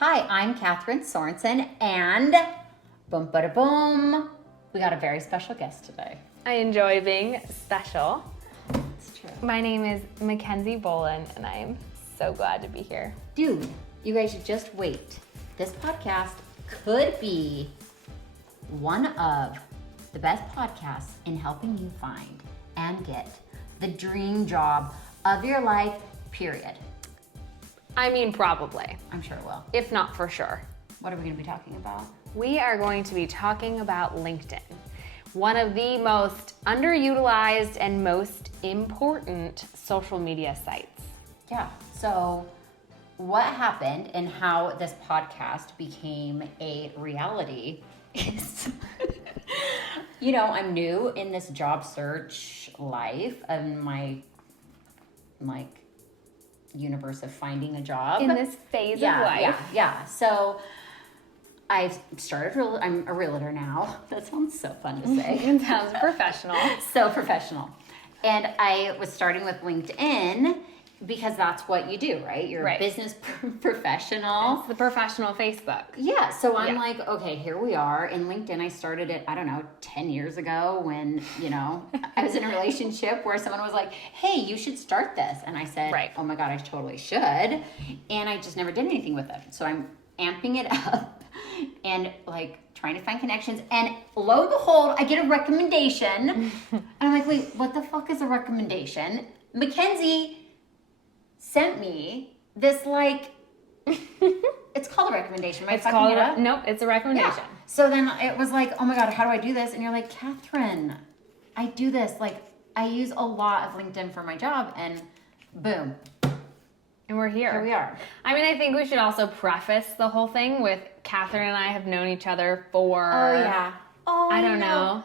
Hi, I'm Kathryn Sorensen, and boom, bada boom, we got a very special guest today. I enjoy being special. It's true. My name is Mackenzie Bowlin, and I am so glad to be here. Dude, you guys should just wait. This podcast could be one of the best podcasts in helping you find and get the dream job of your life, period. I mean, probably, I'm sure it will. if not for sure. What are we going to be talking about? We are going to be talking about LinkedIn, one of the most underutilized and most important social media sites. Yeah, so what happened and how this podcast became a reality is, I'm new in this job search life and my, universe of finding a job. In this phase of life. Yeah. So I've started, I'm a realtor now. That sounds so fun to say. It sounds professional. So professional. And I was starting with LinkedIn because that's what you do, right? You're Right. a business professional. It's the professional Facebook. Yeah, so I'm Yeah. like, okay, here we are. In LinkedIn, I started it, 10 years ago when, I was in a relationship where someone was like, hey, you should start this. And I said, Right. oh my God, I totally should. And I just never did anything with it. So I'm amping it up and trying to find connections. And lo and behold, I get a recommendation. And I'm like, wait, what the fuck is a recommendation? Mackenzie sent me this it's called a recommendation. Am I It's fucking called it up? nope, it's a recommendation. Yeah. So then it was like, oh my God, how do I do this? And you're like, Kathryn, I do this. I use a lot of LinkedIn for my job, and boom, And we're here we are. I mean, I think we should also preface the whole thing with Kathryn and I have known each other for... I don't know.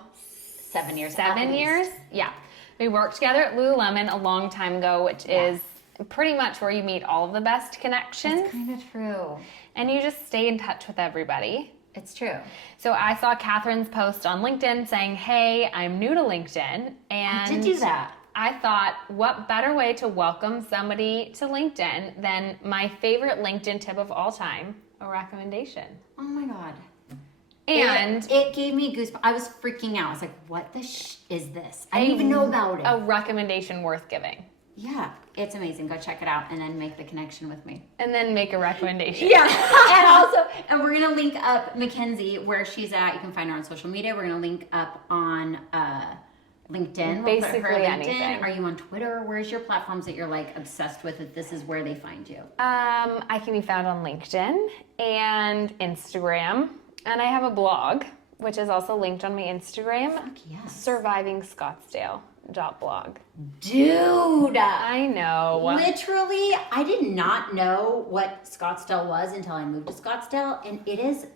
7 years. 7 years? Yeah. We worked together at Lululemon a long time ago, which is pretty much where you meet all of the best connections. It's kind of true. And you just stay in touch with everybody. It's true. So I saw Kathryn's post on LinkedIn saying, hey, I'm new to LinkedIn. And I did do that. I thought, what better way to welcome somebody to LinkedIn than my favorite LinkedIn tip of all time, a recommendation. Oh my God. And it gave me goosebumps. I was freaking out. I was like, what the is this? I didn't even know about it. A recommendation worth giving. Yeah, it's amazing. Go check it out and then make the connection with me. And then make a recommendation. Yeah. and we're going to link up Mackenzie where she's at. You can find her on social media. We're going to link up on LinkedIn. We'll put her Basically LinkedIn. anything. Are you on Twitter? Where's your platforms that you're obsessed with if this is where they find you? I can be found on LinkedIn and Instagram. And I have a blog, which is also linked on my Instagram. Fuck yes. SurvivingScottsdale.blog. Dude! I know. Literally, I did not know what Scottsdale was until I moved to Scottsdale, and it is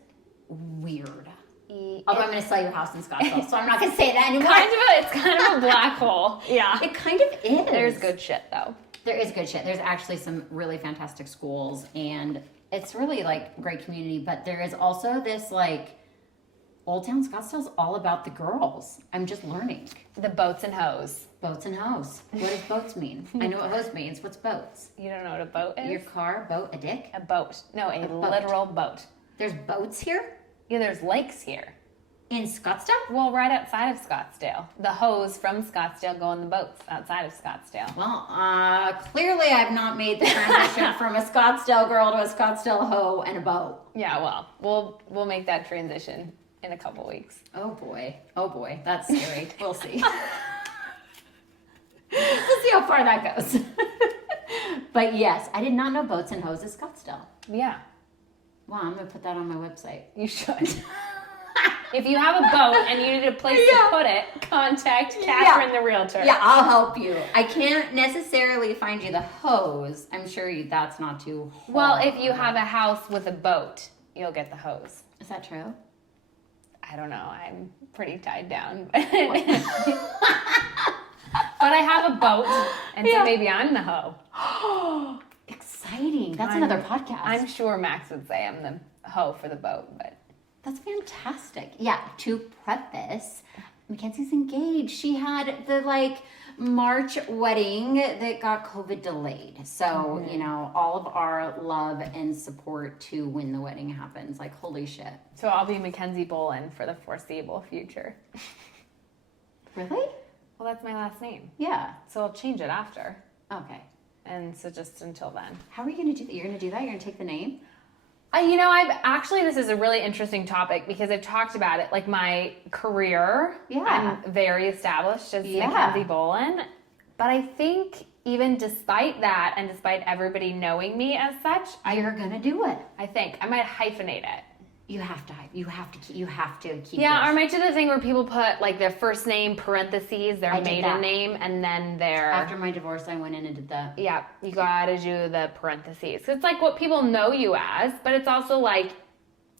weird. Although I'm going to sell your house in Scottsdale, so I'm not going to say that anymore. It's kind of a black hole. Yeah. It kind of is. There's good shit, though. There is good shit. There's actually some really fantastic schools, and it's really great community, but there is also this Old Town Scottsdale's all about the girls. I'm just learning. The boats and hoes. Boats and hoes. What does boats mean? I know what hose means. What's boats? You don't know what a boat is? Your car, boat, a dick? A boat. No, a boat. literal boat. There's boats here? Yeah, there's lakes here. In Scottsdale? Well, right outside of Scottsdale. The hoes from Scottsdale go on the boats outside of Scottsdale. Well, clearly I've not made the transition from a Scottsdale girl to a Scottsdale hoe and a boat. Yeah, well, we'll make that transition in a couple weeks. Oh boy, that's scary. We'll see. We'll see how far that goes. But yes, I did not know boats and hoes is Scottsdale. Yeah. Wow, I'm gonna put that on my website. You should. If you have a boat and you need a place to put it, contact Kathryn the realtor. Yeah, I'll help you. I can't necessarily find you the hose. I'm sure that's not too hard. Well, if you have a house with a boat, you'll get the hose. Is that true? I don't know. I'm pretty tied down. But I have a boat, and so maybe I'm the hoe. Exciting. That's another podcast. I'm sure Max would say I'm the hoe for the boat, but... That's fantastic. Yeah, to preface, Mackenzie's engaged. She had the March wedding that got COVID delayed. So, you know, all of our love and support to when the wedding happens. Like, holy shit. So I'll be Mackenzie Bowlin for the foreseeable future. Really? Well, that's my last name. Yeah. So I'll change it after. Okay. And so just until then. How are you going to do that? You're going to do that? You're going to take the name? You know, I've actually, this is a really interesting topic because I've talked about it. Like my career, I'm very established as Mackenzie Bowlin. But I think even despite that and despite everybody knowing me as such, you're going to do it. I think I might hyphenate it. You have to keep Yeah, yours. or I might do the thing where people put like their first name, parentheses, their maiden name, and then their... After my divorce, I went in and did that. Yeah, you gotta do the parentheses. It's like what people know you as, but it's also like...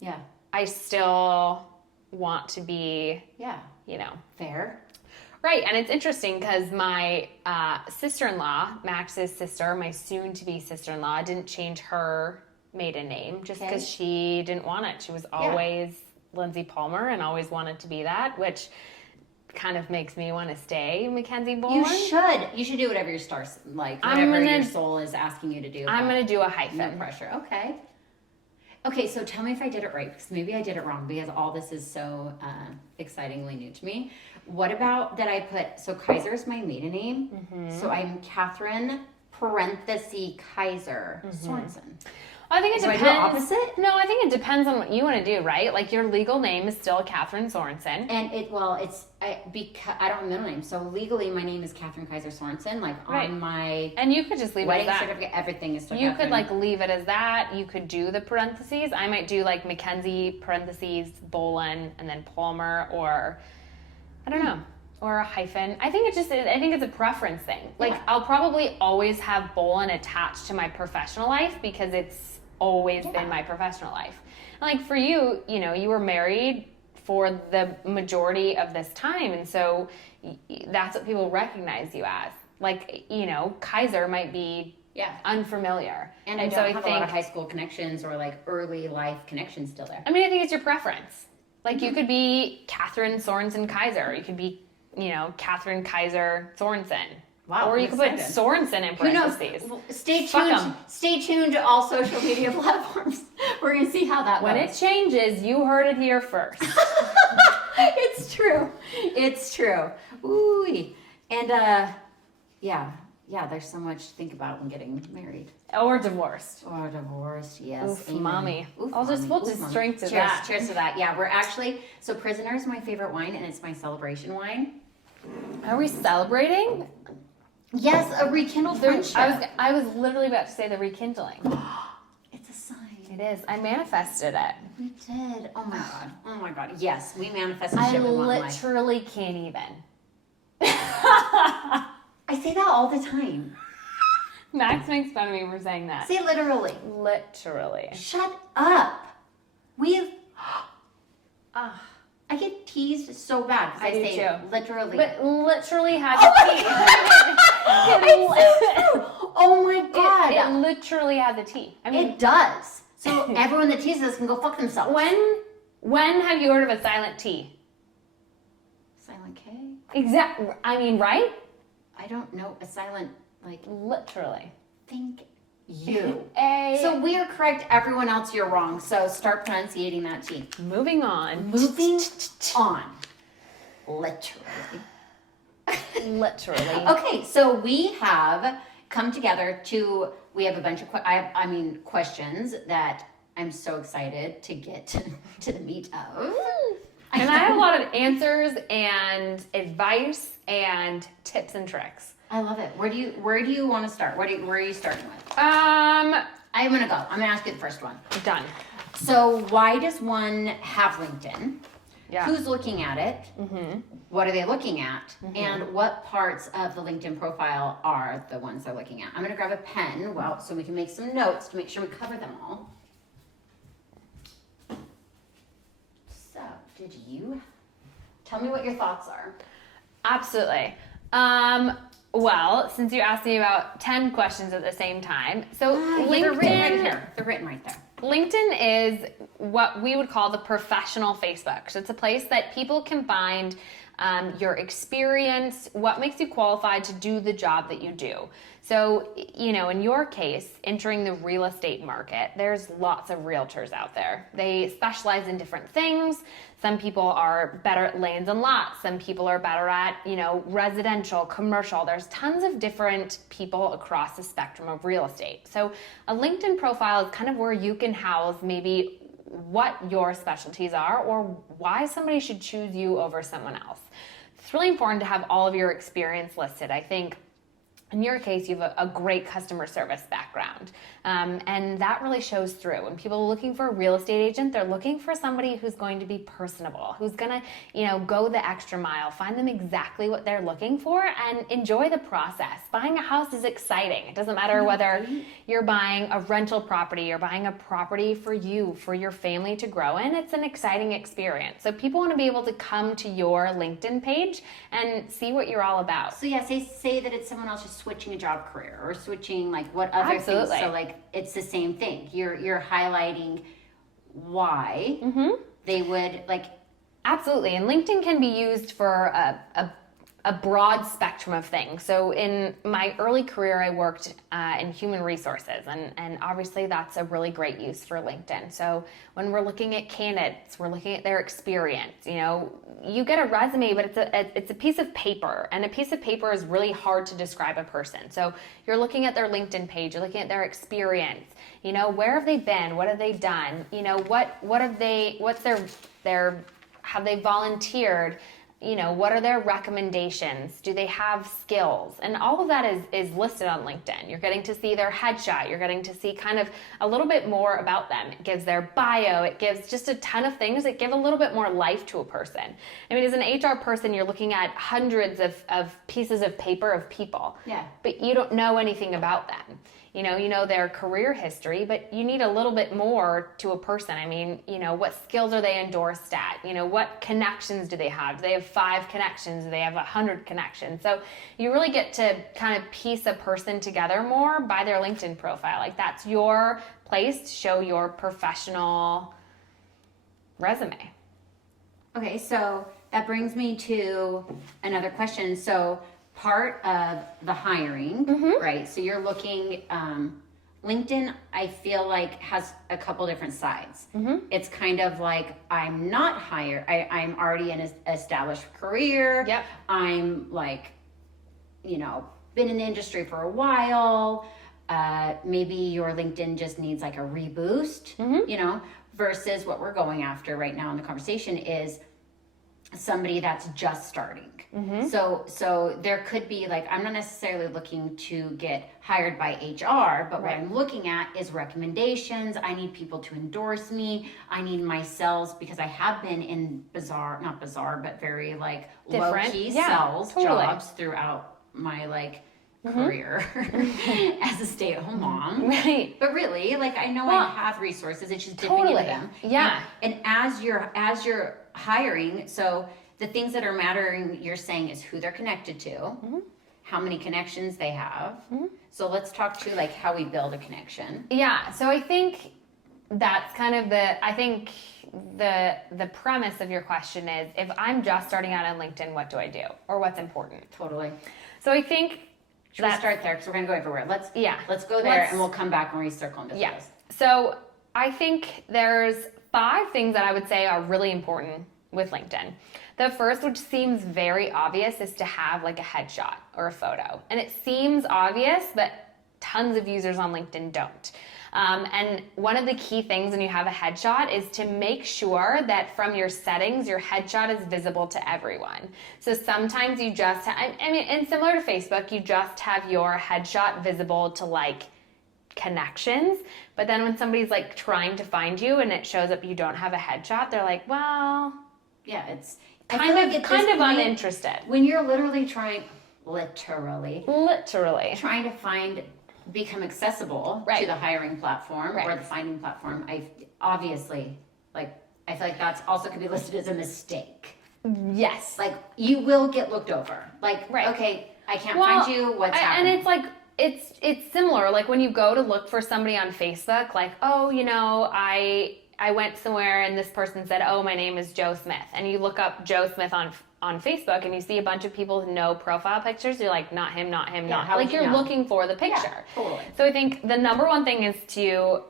Yeah. I still want to be... Yeah. You know. Fair. Right, and it's interesting because my sister-in-law, Max's sister, my soon-to-be sister-in-law, didn't change her maiden name just because she didn't want it. She was always Lindsay Palmer and always wanted to be that, which kind of makes me want to stay Mackenzie Bowlin. You should do whatever your stars like, whatever your soul is asking you to do. I'm going to do a hyphen. No pressure. Okay, so tell me if I did it right, because maybe I did it wrong, because all this is so excitingly new to me. What about that I put, so Kaiser is my maiden name, so I'm Kathryn, parenthesis, Kaiser, Sorensen. I think it depends. Do I do opposite? No, I think it depends on what you want to do, right? Like your legal name is still Kathryn Sorensen. And because I don't have a middle name, so legally my name is Kathryn Kaiser Sorensen. Like on my and you could just leave it as that. Certificate, everything is still You Kathryn. could like leave it as that. You could do the parentheses. I might do like Mackenzie parentheses Bowlin and then Palmer, or I don't know. Or a hyphen. I think it's a preference thing. Like I'll probably always have Bowlin attached to my professional life because it's always been my professional life. And like for you, you know, you were married for the majority of this time, and so that's what people recognize you as. Like, you know, Kaiser might be unfamiliar. And I don't have a lot of high school connections or like early life connections still there. I mean, I think it's your preference. Like you could be Kathryn Sorensen Kaiser. You could be, you know, Kathryn Kaiser Sorensen. Wow, or you could put Sorensen in parentheses. Who knows? Stay tuned. Stay tuned to all social media platforms. We're gonna see how that when goes. it changes, you heard it here first. It's true. It's true. Ooh, and there's so much to think about when getting married Or divorced. or divorced. Yes, Oof, amen. mommy. Oof, We'll just mommy. drink to Cheers. that. Cheers to that. Yeah, we're actually Prisoner is my favorite wine, and it's my celebration wine. Are we celebrating? Yes, a rekindled friendship. I was literally about to say the rekindling. It's a sign. It is. I manifested it. We did. Oh my god. Oh my god. Yes, we manifested I shit we want in life. literally can't even. I say that all the time. Max makes fun of me for saying that. Say literally. Literally. Shut up. We've. I get teased so bad because I do say too. literally. But literally has Oh a my T. God. It's so true. Oh my god. It literally has a T. I mean, it does. So everyone that teases us can go fuck themselves. when have you heard of a silent T? Silent K? Exactly. I mean, right? I don't know. A silent, like. Literally. Thank you. A. So we are correct. Everyone else, you're wrong. So start pronunciating that T. Moving on. Moving on. Literally. Literally. Okay, so we have come together we have a bunch of questions that I'm so excited to get to the meat of. And I have a lot of answers and advice and tips and tricks. I love it. Where do you want to start? Where are you starting with? I'm gonna go. I'm gonna ask you the first one. Done. So why does one have LinkedIn? Yeah. Who's looking at it? Mm-hmm. What are they looking at? Mm-hmm. And what parts of the LinkedIn profile are the ones they're looking at? I'm gonna grab a pen, so we can make some notes to make sure we cover them all. So, did you tell me what your thoughts are? Absolutely. Well, since you asked me about 10 questions at the same time, so LinkedIn, they're written right here. They're written right there. LinkedIn is what we would call the professional Facebook. So it's a place that people can find your experience, what makes you qualified to do the job that you do. So, you know, in your case, entering the real estate market, there's lots of realtors out there. They specialize in different things. Some people are better at lands and lots. Some people are better at, you know, residential, commercial. There's tons of different people across the spectrum of real estate. So a LinkedIn profile is kind of where you can house maybe what your specialties are or why somebody should choose you over someone else. It's really important to have all of your experience listed. I think in your case, you have a great customer service background, and that really shows through. When people are looking for a real estate agent, they're looking for somebody who's going to be personable, who's going to, you know, go the extra mile, find them exactly what they're looking for, and enjoy the process. Buying a house is exciting. It doesn't matter whether you're buying a rental property or buying a property for you, for your family to grow in. It's an exciting experience. So people want to be able to come to your LinkedIn page and see what you're all about. So yeah, say that it's someone else just switching a job career or switching like what other Absolutely. things. So like it's the same thing. You're highlighting why they would like. Absolutely, and LinkedIn can be used for a broad spectrum of things. So in my early career, I worked in human resources, and obviously that's a really great use for LinkedIn. So when we're looking at candidates, we're looking at their experience. You know, you get a resume, but it's a piece of paper, and a piece of paper is really hard to describe a person. So you're looking at their LinkedIn page, you're looking at their experience. You know, where have they been? What have they done? You know, what's their have they volunteered? You know, what are their recommendations? Do they have skills? And all of that is listed on LinkedIn. You're getting to see their headshot. You're getting to see kind of a little bit more about them. It gives their bio. It gives just a ton of things that give a little bit more life to a person. I mean, as an HR person, you're looking at hundreds of pieces of paper of people. Yeah. But you don't know anything about them. You know their career history, but you need a little bit more to a person. I mean, you know, what skills are they endorsed at? You know, what connections do they have? Do they have 5 connections? Do they have 100 connections? So you really get to kind of piece a person together more by their LinkedIn profile. Like that's your place to show your professional resume. Okay, so that brings me to another question. So part of the hiring, right? So you're looking, LinkedIn, I feel like has a couple different sides. It's kind of like, I'm not hired. I'm already in an established career. Yep. I'm like, you know, been in the industry for a while. Maybe your LinkedIn just needs like a reboost, you know, versus what we're going after right now in the conversation is somebody that's just starting. So there could be like, I'm not necessarily looking to get hired by HR, but what I'm looking at is recommendations. I need people to endorse me. I need my sales because I have been in not bizarre, but very like low-key sales jobs throughout my like career as a stay-at-home mom. Right. But really, like I know I have resources. It's just dipping into them. Yeah. And as you're hiring, so the things that are mattering, you're saying, is who they're connected to, how many connections they have. So let's talk to like how we build a connection. Yeah. So I think that's kind of the premise of your question is, if I'm just starting out on LinkedIn, what do I do? Or what's important? Totally. So I think Should we start there? Because we're going to go everywhere. Let's go there and we'll come back when we circle into this. So I think there's 5 things that I would say are really important with LinkedIn. The first, which seems very obvious, is to have like a headshot or a photo. And it seems obvious, but tons of users on LinkedIn don't. And one of the key things when you have a headshot is to make sure that from your settings, your headshot is visible to everyone. So sometimes you just, and similar to Facebook, you just have your headshot visible to like connections. But then when somebody's like trying to find you and it shows up you don't have a headshot, they're like, well, yeah, it's kind of uninterested. When you're literally trying to become accessible to the hiring platform or the finding platform, I feel like that's also could be listed as a mistake. Yes. Like you will get looked over. Like, okay, I can't find you. What's happening? And it's like, it's similar. Like when you go to look for somebody on Facebook, like, oh, you know, I went somewhere and this person said, oh, my name is Joe Smith. And you look up Joe Smith on Facebook and you see a bunch of people with no profile pictures. You're like, not him, not him, not him. Like you're looking for the picture. Yeah, totally. So I think the number one thing is to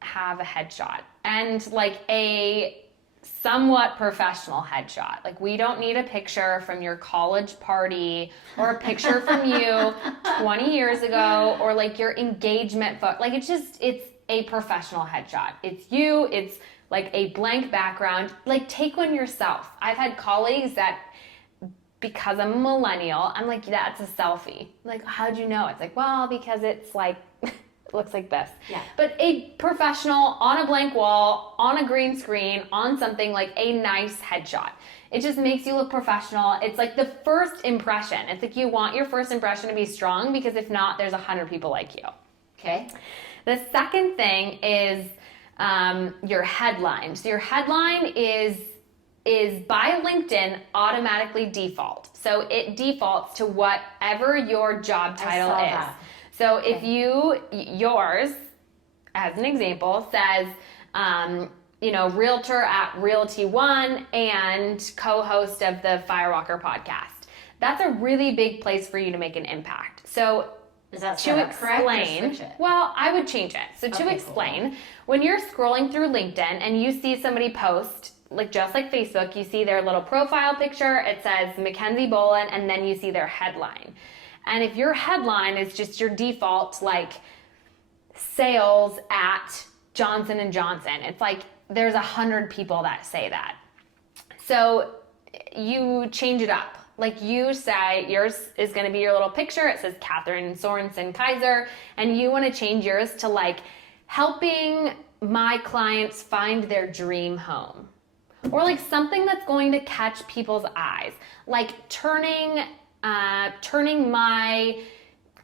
have a headshot and like a somewhat professional headshot. Like we don't need a picture from your college party or a picture from you 20 years ago or like your engagement photo. Like it's a professional headshot. It's you, it's like a blank background. Like take one yourself. I've had colleagues that, because I'm a millennial, I'm like, that's a selfie. Like, how'd you know? It's like, well, because it's like, it looks like this. Yeah. But a professional on a blank wall, on a green screen, on something like a nice headshot. It just makes you look professional. It's like the first impression. It's like you want your first impression to be strong because if not, there's 100 people like you. Okay. The second thing is your headline. So your headline is by LinkedIn automatically default. So it defaults to whatever your job title is. That. So if yours, as an example, says, realtor at Realty One and co-host of the Firewalker podcast, that's a really big place for you to make an impact. So is that to explain, well, I would change it. So to explain, when you're scrolling through LinkedIn and you see somebody post, like just like Facebook, you see their little profile picture, it says Mackenzie Bowlin, and then you see their headline. And if your headline is just your default, like sales at Johnson & Johnson, it's like there's 100 people that say that. So you change it up. Like you say, yours is going to be your little picture. It says Kathryn Sorensen Kaiser, and you want to change yours to like helping my clients find their dream home. Or like something that's going to catch people's eyes. Like turning my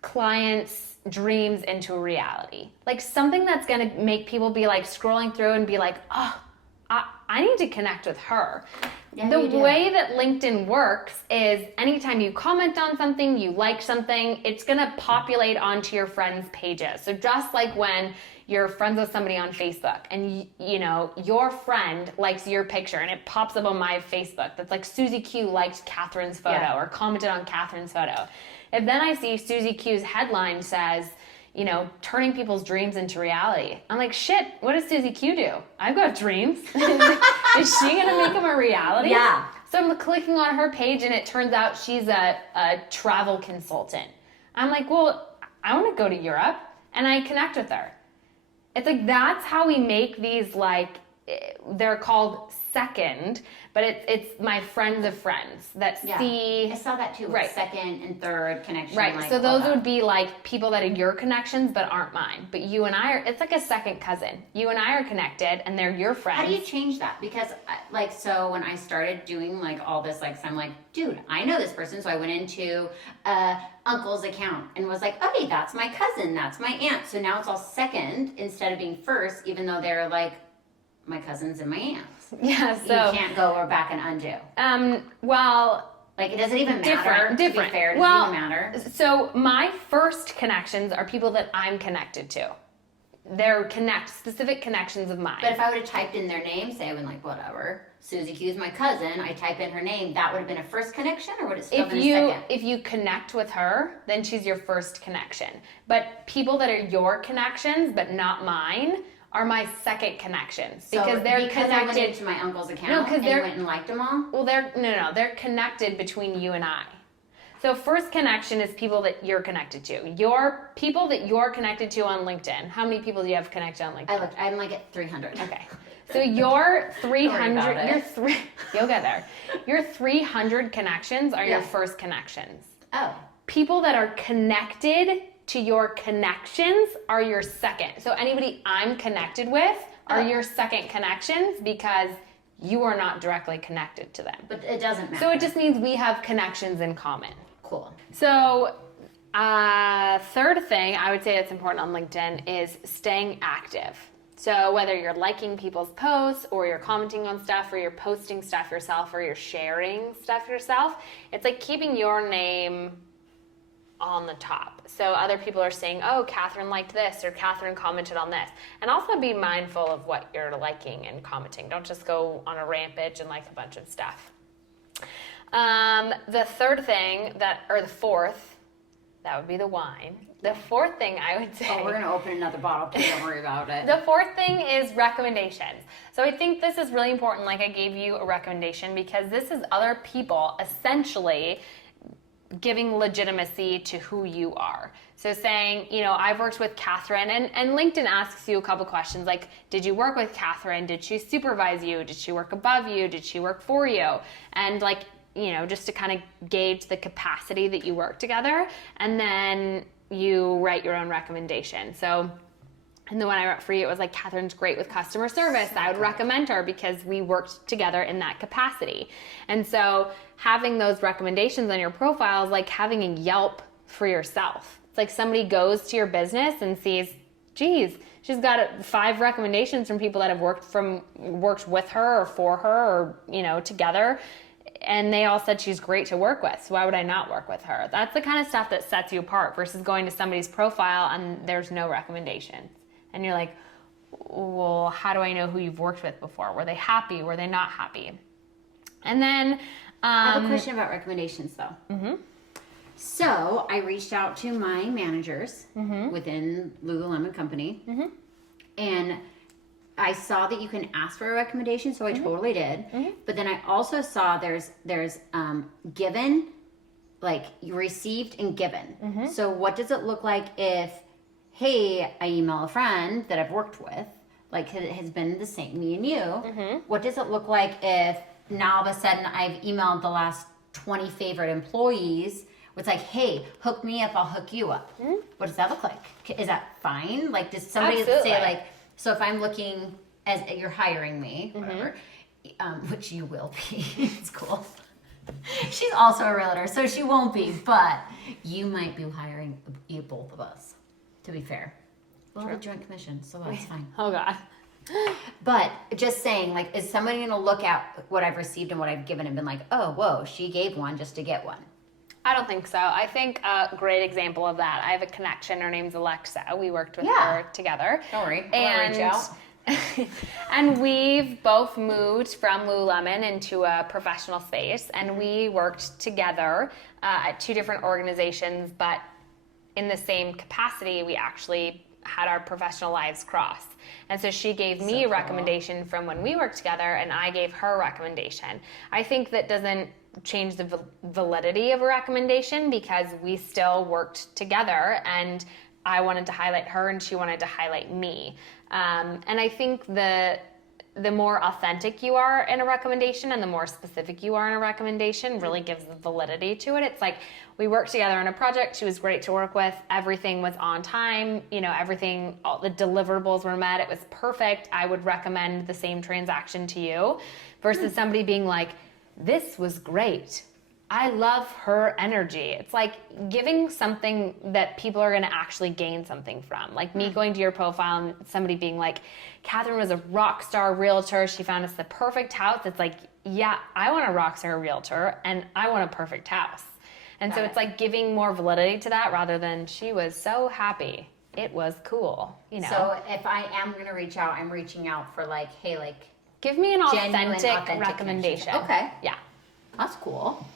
clients' dreams into a reality. Like something that's going to make people be like scrolling through and be like, oh, I need to connect with her. Yeah, the way that LinkedIn works is anytime you comment on something, you like something, it's going to populate onto your friends' pages. So just like when you're friends with somebody on Facebook and your friend likes your picture and it pops up on my Facebook that's like Susie Q liked Kathryn's photo or commented on Kathryn's photo. If then I see Susie Q's headline says, turning people's dreams into reality, I'm like, shit, what does Susie Q do? I've got dreams. Is she gonna make them a reality? Yeah. So I'm clicking on her page and it turns out she's a travel consultant. I'm like, well, I want to go to Europe, and I connect with her. It's like, that's how we make these, like, they're called second, but it's my friends of friends that see. I saw that too, right. Second and third connection. Right, like, so those would be like people that are your connections but aren't mine. But you and I it's like a second cousin. You and I are connected and they're your friends. How do you change that? Because so when I started doing like all this, like, so I'm like, dude, I know this person. So I went into uncle's account and was like, okay, that's my cousin, that's my aunt. So now it's all second instead of being first, even though they're like my cousins and my aunts. Yeah, so you can't go or back and undo. Well, like, it doesn't even matter. Different. To be fair, it doesn't even matter. So my first connections are people that I'm connected to. They're specific connections of mine. But if I would have typed in their name, say, I would like, whatever, Susie Q's my cousin, I type in her name, that would have been a first connection, or would it still been a second? If you connect with her, then she's your first connection. But people that are your connections, but not mine, are my second connections because they're connected. I went into my uncle's account and you went and liked them all? Well, they're connected between you and I. So first connection is people that you're connected to. Your people that you're connected to on LinkedIn. How many people do you have connected on LinkedIn? I'm like at 300. Okay. So your 300, you'll get there. Your 300 connections are your first connections. Oh. People that are connected to your connections are your second. So anybody I'm connected with are your second connections because you are not directly connected to them. But it doesn't matter. So it just means we have connections in common. Cool. So third thing I would say that's important on LinkedIn is staying active. So whether you're liking people's posts or you're commenting on stuff or you're posting stuff yourself or you're sharing stuff yourself, it's like keeping your name on the top. So other people are saying, oh, Kathryn liked this, or Kathryn commented on this. And also be mindful of what you're liking and commenting. Don't just go on a rampage and like a bunch of stuff. The fourth, that would be the wine. The fourth thing I would say. Oh, we're going to open another bottle. Please don't worry about it. The fourth thing is recommendations. So I think this is really important. Like I gave you a recommendation because this is other people essentially giving legitimacy to who you are. So saying, I've worked with Kathryn, and LinkedIn asks you a couple questions like, did you work with Kathryn? Did she supervise you? Did she work above you? Did she work for you? And just to kind of gauge the capacity that you work together. And then you write your own recommendation. So, and the one I wrote for you, it was like, Kathryn's great with customer service. I would recommend her because we worked together in that capacity. And so having those recommendations on your profile is like having a Yelp for yourself. It's like somebody goes to your business and sees, geez, she's got 5 recommendations from people that have worked with her or for her or, together. And they all said she's great to work with. So why would I not work with her? That's the kind of stuff that sets you apart versus going to somebody's profile and there's no recommendations. And you're like, well, how do I know who you've worked with before? Were they happy? Were they not happy? And then I have a question about recommendations though. Mm-hmm. So I reached out to my managers within Lululemon Company, and I saw that you can ask for a recommendation, so I totally did. But then I also saw there's given, like you received and given. So what does it look like if, hey, I email a friend that I've worked with, like it has been the same, me and you. What does it look like if now all of a sudden I've emailed the last 20 favorite employees? It's like, hey, hook me up, I'll hook you up. What does that look like? Is that fine? Like, does somebody say like, so if I'm looking as you're hiring me, whatever, which you will be, it's cool. She's also a realtor, so she won't be, but you might be hiring you both of us, to be fair. We'll have a joint commission, so that's fine. Oh, God. But just saying, like, is somebody going to look at what I've received and what I've given and been like, oh, whoa, she gave one just to get one? I don't think so. I think a great example of that, I have a connection. Her name's Alexa. We worked with her together. Don't worry. I'll reach out. And we've both moved from Lululemon into a professional space, and we worked together at 2 different organizations, but in the same capacity, we actually had our professional lives cross. And so she gave me a recommendation from when we worked together, and I gave her a recommendation. I think that doesn't change the validity of a recommendation because we still worked together, and I wanted to highlight her and she wanted to highlight me. And I think the more authentic you are in a recommendation and the more specific you are in a recommendation really gives the validity to it. It's like, we worked together on a project. She was great to work with. Everything was on time. Everything, all the deliverables were met. It was perfect. I would recommend the same transaction to you versus somebody being like, this was great. I love her energy. It's like giving something that people are going to actually gain something from. Like me going to your profile and somebody being like, Kathryn was a rock star realtor. She found us the perfect house. It's like, yeah, I want a rock star realtor and I want a perfect house. And so it's like giving more validity to that rather than she was so happy. It was cool, So if I am going to reach out, I'm reaching out for like, hey, like, give me an authentic recommendation. Connection. Okay. Yeah. That's cool.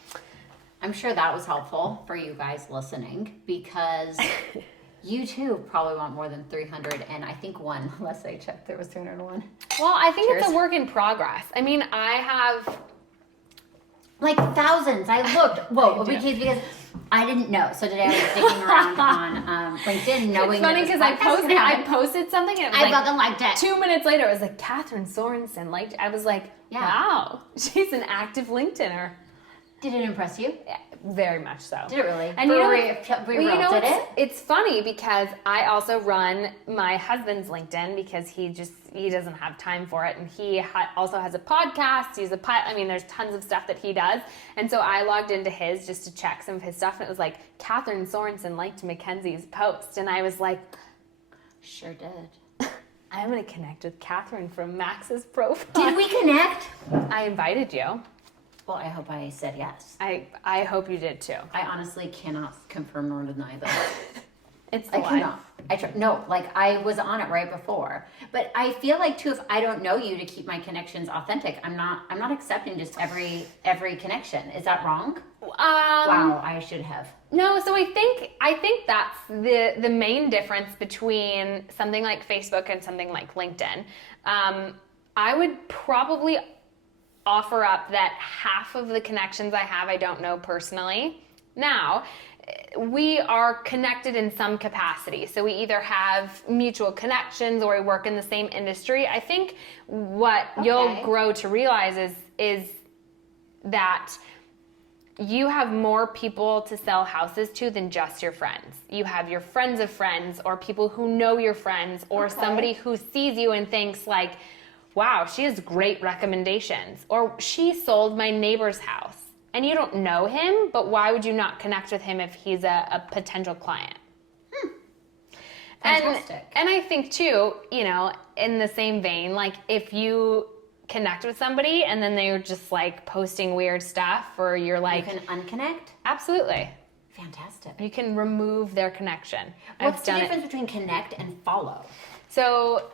I'm sure that was helpful for you guys listening because you too probably want more than 300. And I think one, last I checked, there was 301. Well, I think it's a work in progress. I mean, I have like thousands. I looked. Whoa, because I didn't know. So today I was digging around on LinkedIn, knowing. It's funny because I posted something and it was fucking liked it. 2 minutes later, it was like Kathryn Sorensen liked. I was like, wow, she's an active LinkedIner. Did it impress you? Yeah, very much so. Did it really? And did it? It's funny because I also run my husband's LinkedIn because he doesn't have time for it, and he also has a podcast. He's there's tons of stuff that he does, and so I logged into his just to check some of his stuff, and it was like Kathryn Sorensen liked Mackenzie's post, and I was like, sure did. I'm gonna connect with Kathryn from Max's profile. Did we connect? I invited you. Well, I hope I said yes. I hope you did too. I honestly cannot confirm nor deny that. It's the I lie. cannot. No, like I was on it right before. But I feel like too, if I don't know you, to keep my connections authentic, I'm not accepting just every connection. Is that wrong? Wow, I should have. No, so I think that's the main difference between something like Facebook and something like LinkedIn. I would probably offer up that half of the connections I have I don't know personally. Now, we are connected in some capacity. So we either have mutual connections or we work in the same industry. I think what you'll grow to realize is that you have more people to sell houses to than just your friends. You have your friends of friends, or people who know your friends, or somebody who sees you and thinks like, wow, she has great recommendations, or she sold my neighbor's house. And you don't know him, but why would you not connect with him if he's a potential client? Fantastic. And I think too, in the same vein, like if you connect with somebody and then they're just like posting weird stuff, or you're like... You can unconnect? Absolutely. Fantastic. You can remove their connection. What's the difference between connect and follow? So,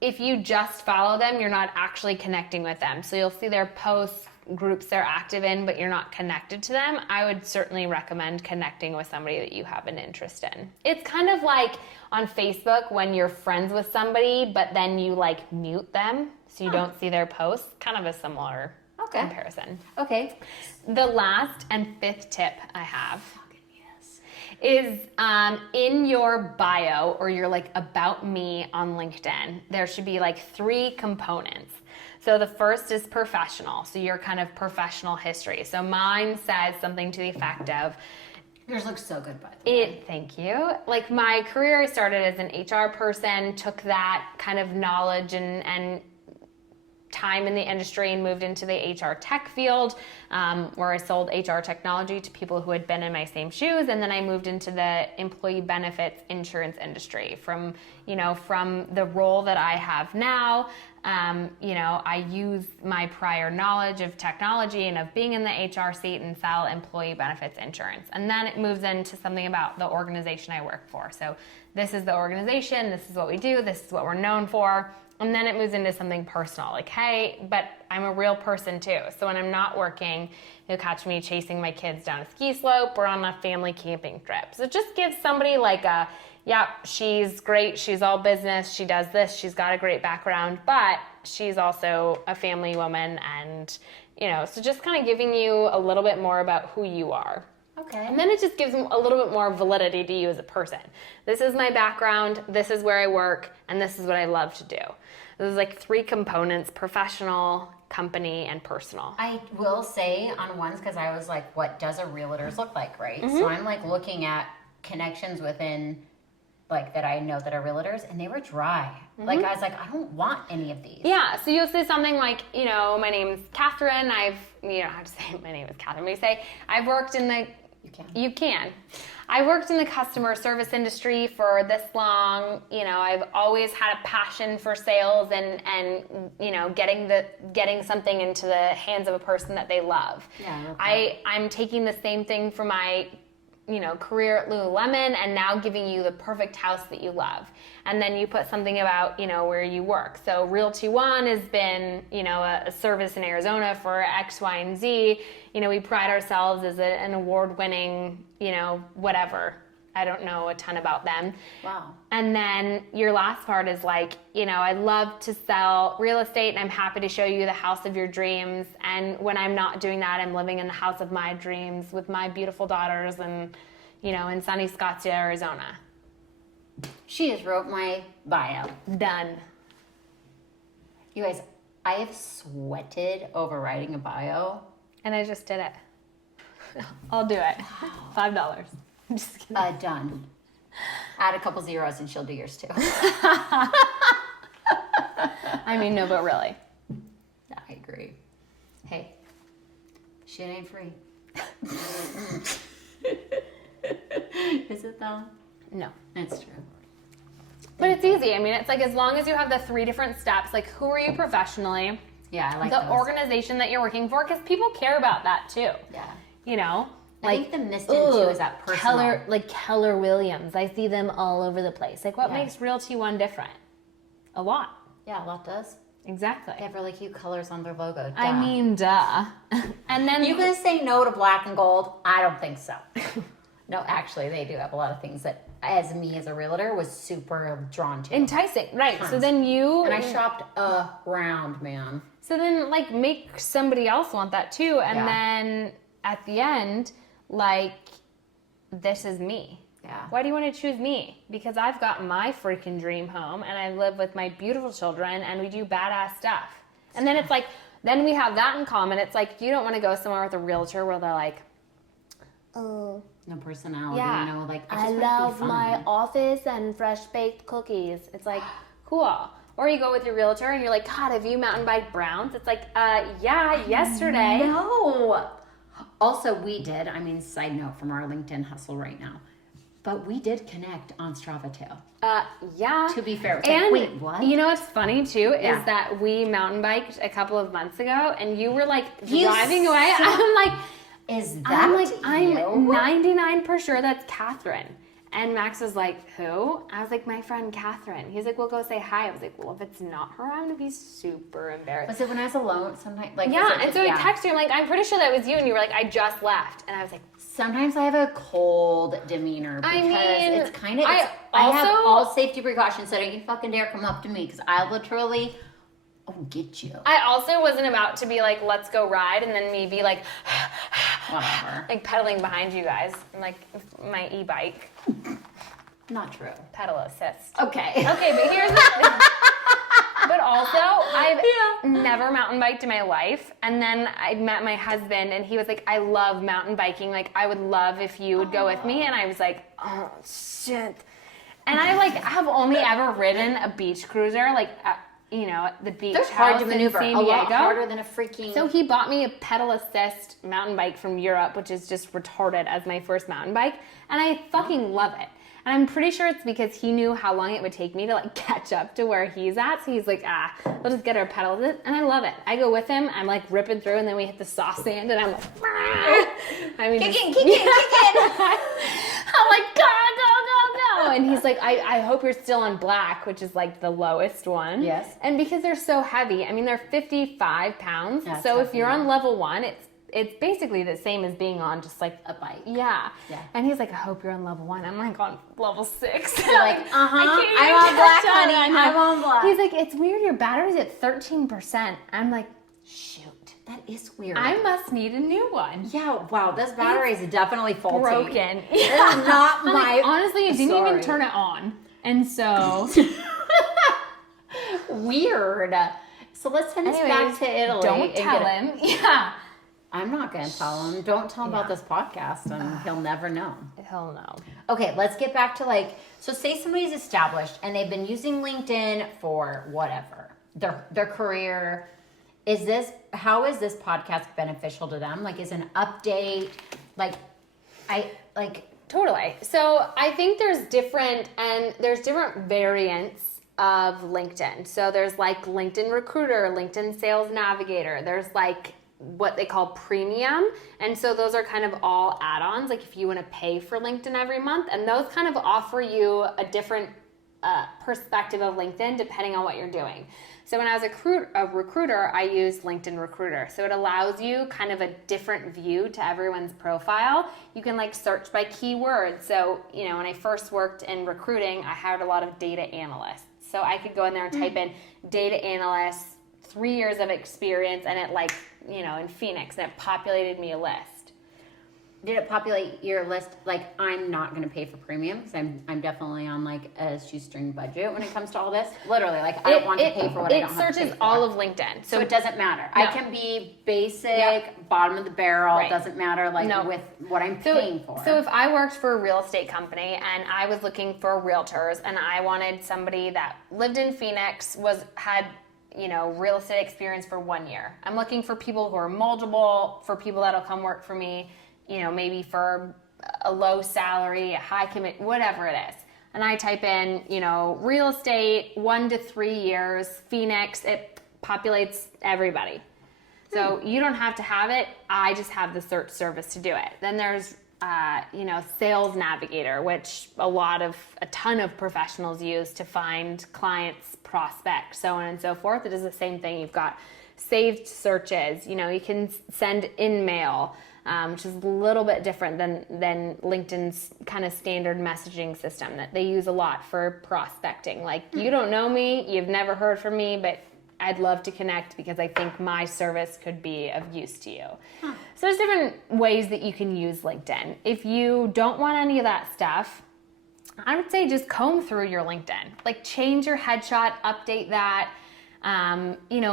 if you just follow them, you're not actually connecting with them. So you'll see their posts, groups they're active in, but you're not connected to them. I would certainly recommend connecting with somebody that you have an interest in. It's kind of like on Facebook when you're friends with somebody, but then you like mute them so you don't see their posts. Kind of a similar comparison. Okay. The last and fifth tip I have is in your bio or your like about me on LinkedIn, there should be like 3 components. So the first is professional. So your kind of professional history. So mine says something to the effect of, yours looks so good, by the way. Thank you. Like my career, I started as an HR person, took that kind of knowledge and time in the industry and moved into the HR tech field, where I sold HR technology to people who had been in my same shoes. And then I moved into the employee benefits insurance industry. From the role that I have now, I use my prior knowledge of technology and of being in the HR seat and sell employee benefits insurance. And then it moves into something about the organization I work for. So this is the organization, this is what we do, this is what we're known for. And then it moves into something personal, like, hey, but I'm a real person too. So when I'm not working, you'll catch me chasing my kids down a ski slope or on a family camping trip. So it just gives somebody like she's great, she's all business, she does this, she's got a great background, but she's also a family woman, and, so just kind of giving you a little bit more about who you are. Okay. And then it just gives them a little bit more validity to you as a person. This is my background, this is where I work, and this is what I love to do. There's like 3 components: professional, company, and personal. I will say on ones, because I was like, what does a realtor's look like, right? So I'm like looking at connections within like that I know that are realtors, and they were dry. Like I was like, I don't want any of these. Yeah, so you'll say something like, my name's Kathryn, I have to say my name is Kathryn, but you say, I've worked in the... You can. I worked in the customer service industry for this long. I've always had a passion for sales and getting something into the hands of a person that they love. Yeah, okay. I'm taking the same thing for my career at Lululemon, and now giving you the perfect house that you love. And then you put something about, where you work. So Realty One has been, a service in Arizona for X, Y, and Z. We pride ourselves as an award-winning, whatever. I don't know a ton about them. Wow. And then your last part is like, I love to sell real estate, and I'm happy to show you the house of your dreams. And when I'm not doing that, I'm living in the house of my dreams with my beautiful daughters and, in sunny Scottsdale, Arizona. She just wrote my bio. Done. You guys, I have sweated over writing a bio. And I just did it. I'll do it. $5. I'm just kidding. Done. Add a couple zeros and she'll do yours too. I mean, no, but really. I agree. Hey, shit ain't free. Is it though? No. It's true. But it's easy. I mean, it's like as long as you have the 3 different steps, like who are you professionally? Yeah, I like the those. organization that you're working for, because people care about that too. Yeah. You know? I think the missed in too is that personal. Keller Williams. I see them all over the place. Like, what Yeah. makes Realty One different? A lot. Yeah, a lot does. Exactly. They have really cute colors on their logo. Duh. I mean, duh. And then You gonna say no to black and gold? I don't think so. No, actually, they do have a lot of things that, as a realtor, was super drawn to. enticing, right? Tons. So then And I shopped around, man. So then, like, make somebody else want that too, and Yeah. then at the end, like, this is me. Yeah. Why do you want to choose me? Because I've got my freaking dream home, and I live with my beautiful children, and we do badass stuff. And then it's like, then we have that in common. It's like, you don't want to go somewhere with a realtor where they're like, oh, No personality, yeah, you know, like, I just love want it to be my fun. office and fresh baked cookies. It's like, cool. Or you go with your realtor and you're like, God, have you mountain biked Browns? It's like, yeah, yesterday. No. Also, we did, side note from our LinkedIn hustle right now, but we did connect on Strava too. Yeah. To be fair. It's And like, wait, what? you know what's funny too Yeah. is that we mountain biked a couple of months ago, and you were like You driving away. saw- I'm like, I'm I'm 99% sure that's Kathryn. And Max was like, who? I was like, my friend Kathryn. He's like, well, go say hi. I was like, well, if it's not her, I'm gonna be super embarrassed. Was it when I was alone? Sometimes, like, Yeah, was it and just- so I yeah. texted you. I'm like, I'm pretty sure that was you. And you were like, I just left. And I was like, Sometimes I have a cold demeanor because it's kind of. I have also- all safety precautions, so don't you fucking dare come up to me because I literally get you. I also wasn't about to be like, let's go ride, and then me be like, Whatever. like pedaling behind you guys, and like my e-bike, Not true. pedal assist. Okay. Okay, but here's the But also, I've never mountain biked in my life. And then I met my husband, and he was like, I love mountain biking. Like, I would love if you would go with me. And I was like, oh, shit. And I, like, have only ever ridden a beach cruiser, like, you know, at the beach They're house hard to maneuver. in San A Diego. lot harder than a freaking. So he bought me a pedal assist mountain bike from Europe, which is just retarded as my first mountain bike. And I fucking love it. And I'm pretty sure it's because he knew how long it would take me to like catch up to where he's at. So he's like, we'll just get our pedal assist. And I love it. I go with him. I'm like ripping through, and then we hit the soft sand, and I'm like, I mean, kick it. I'm like, go. And he's like, I hope you're still on black, which is like the lowest one. Yes. And because they're so heavy, I mean, they're 55 pounds. That's so if heavy. you're on level 1, it's basically the same as being on just like A bike. Yeah. Yeah. And he's like, I hope you're on level 1. I'm like on level 6. You're like, I can't I'm even on black, catch up. honey. I know. I'm on black. He's like, it's weird. Your battery's at 13%. I'm like, shoot. That is weird. I must need a new one. Yeah, wow, this battery is definitely faulty. Broken. This is not I'm my. like, honestly, you didn't even Sorry. turn it on. And so, Weird. So let's send this back to Italy. don't and tell get- him. Yeah. I'm not going to tell him. Don't tell him about this podcast, and he'll never know. He'll know. Okay, let's get back to like, so say somebody's established and they've been using LinkedIn for whatever, their career. How is this podcast beneficial to them? Like, is an update, Totally. So I think there's different variants of LinkedIn. So there's like LinkedIn Recruiter, LinkedIn Sales Navigator. There's like what they call premium. And so those are kind of all add-ons, like if you want to pay for LinkedIn every month. And those kind of offer you a different perspective of LinkedIn depending on what you're doing. So when I was a recruiter, I used LinkedIn Recruiter. So it allows you kind of a different view to everyone's profile. You can like search by keywords. So, you know, when I first worked in recruiting, I hired a lot of data analysts. So I could go in there and type in data analyst, 3 years of experience, and it like, you know, in Phoenix, and it populated me a list. did it populate your list? Like, I'm not going to pay for premium because I'm definitely on like a shoestring budget when it comes to all this. Literally, like I don't want to pay for what I don't have to pay It searches for. all of LinkedIn. So it doesn't matter. I can be basic, bottom of the barrel. Right. It doesn't matter like No. with what I'm paying for. So if I worked for a real estate company and I was looking for realtors and I wanted somebody that lived in Phoenix, had, you know, real estate experience for 1 year. I'm looking for people who are moldable, for people that'll come work for me, you know, maybe for a low salary, a high commit, whatever it is. And I type in, you know, real estate, 1 to 3 years, Phoenix, it populates everybody. So you don't have to have it. I just have the search service to do it. Then there's, Sales Navigator, which a ton of professionals use to find clients, prospects, so on and so forth. It is the same thing. You've got saved searches. You can send in mail, which is a little bit different than LinkedIn's kind of standard messaging system that they use a lot for prospecting. Like, you don't know me, you've never heard from me, but I'd love to connect because I think my service could be of use to you. So there's different ways that you can use LinkedIn. If you don't want any of that stuff, I would say just comb through your LinkedIn. Like, change your headshot, update that.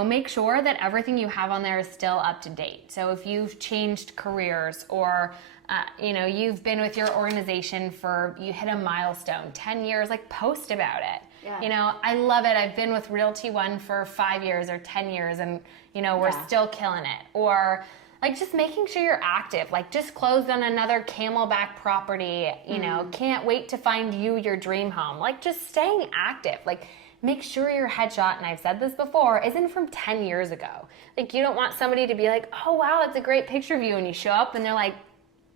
Make sure that everything you have on there is still up to date. So if you've changed careers or, you've been with your organization you hit a milestone, 10 years, like, post about it. Yeah. I love it. I've been with Realty One for 5 years or 10 years and, we're still killing it. Or like, just making sure you're active. Like, just closed on another Camelback property, can't wait to find you your dream home. Like, just staying active. Like, make sure your headshot, and I've said this before, isn't from 10 years ago. Like, you don't want somebody to be like, oh, wow, that's a great picture of you. And you show up and they're like,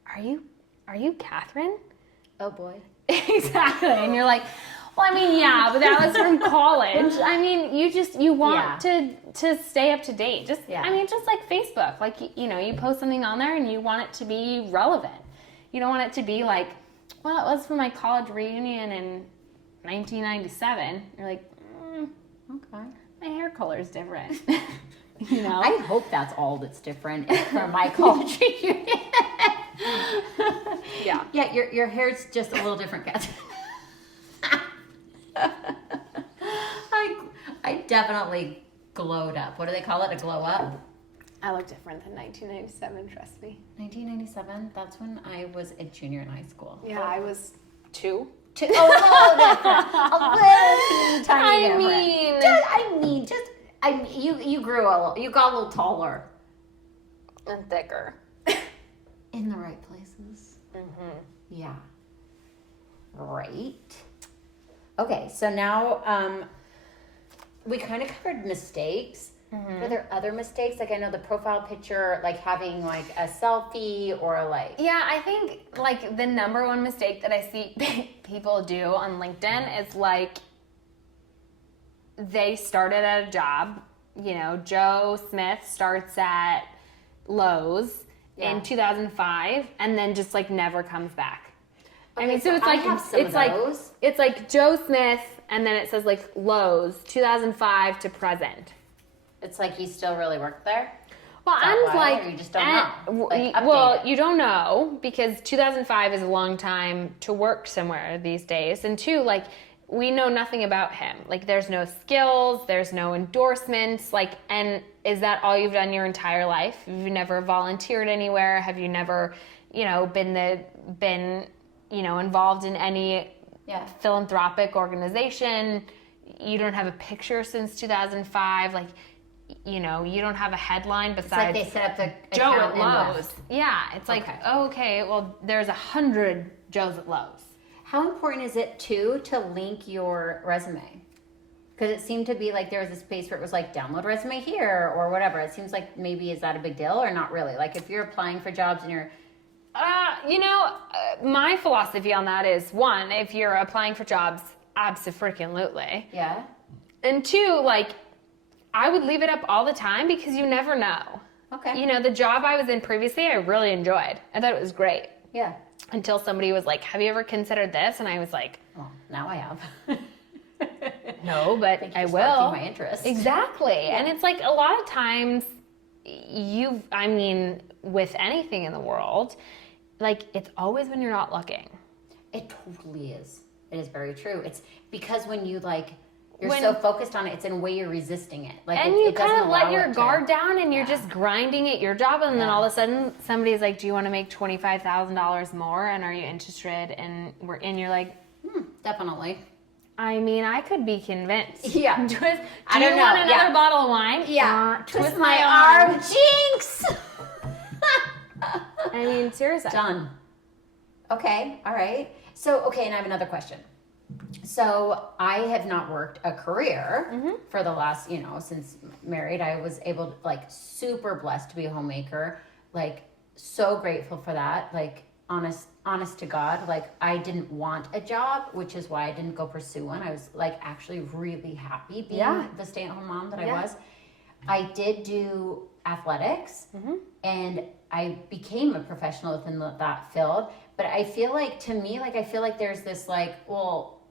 are you Kathryn? Oh, boy. Exactly. And you're like, well, I mean, yeah, but that was from college. I mean, you want to stay up to date. Just like Facebook. Like, you post something on there and you want it to be relevant. You don't want it to be like, well, it was for my college reunion in 1997. You're like, okay, my hair color is different. I hope that's all that's different from my college reunion. Yeah. Yeah, your hair's just a little different, Kathryn. I definitely glowed up. What do they call it? A glow up? I look different than 1997, trust me. 1997? That's when I was a junior in high school. Yeah, I was 2. A little different. A little tiny different. You grew a little. You got a little taller. And thicker. In the right places. Mm-hmm. Yeah. Right. Okay, so now we kind of covered mistakes. Mm-hmm. Are there other mistakes? Like, I know the profile picture, like having like a selfie or like... Yeah, I think like the number one mistake that I see people do on LinkedIn is like they started at a job. Joe Smith starts at Lowe's in 2005 and then just like never comes back. Okay, I mean, so it's like Joe Smith, and then it says like Lowe's 2005 to present. It's like he still really worked there. Well, I'm like, or you just don't know. You don't know because 2005 is a long time to work somewhere these days, and 2, like, we know nothing about him. Like, there's no skills, there's no endorsements. Like, and is that all you've done your entire life? Have you never volunteered anywhere? Have you never, been involved in any philanthropic organization? You don't have a picture since 2005. Like, you don't have a headline besides it's like they set up the Joe account at Lowe's. Yeah, it's like, okay, well, there's 100 Joes at Lowe's. How important is it, too, to link your resume? Because it seemed to be like there was a space where it was like, download resume here or whatever. It seems like maybe, is that a big deal or not really? Like, if you're applying for jobs and you're... my philosophy on that is, 1, if you're applying for jobs, abso-freaking-lutely. Yeah. And 2, like, I would leave it up all the time because you never know. Okay. The job I was in previously, I really enjoyed. I thought it was great. Yeah. Until somebody was like, have you ever considered this? And I was like, well, now I have. No, but I will. Sparking my interest. Exactly. Yeah. And it's like a lot of times with anything in the world, like, it's always when you're not looking. It totally is. It is very true. It's because when you you're so focused on it, it's in a way you're resisting it. Like, and you kind of let your guard down and you're just grinding at your job, and then all of a sudden somebody's like, do you want to make $25,000 more, and are you interested? And you're like, definitely. I mean, I could be convinced. Yeah. Do you want another bottle of wine? Yeah. Twist my arm. Jinx! I mean, seriously. Done. Okay. All right. So, and I have another question. So I have not worked a career for the last, since married. I was able to, like, super blessed to be a homemaker. Like, so grateful for that. Like, honest to God, like, I didn't want a job, which is why I didn't go pursue one. I was, like, actually really happy being the stay-at-home mom that I was. I did do athletics, and I became a professional within that field. But I feel like, to me, like, I feel like there's this, like, well,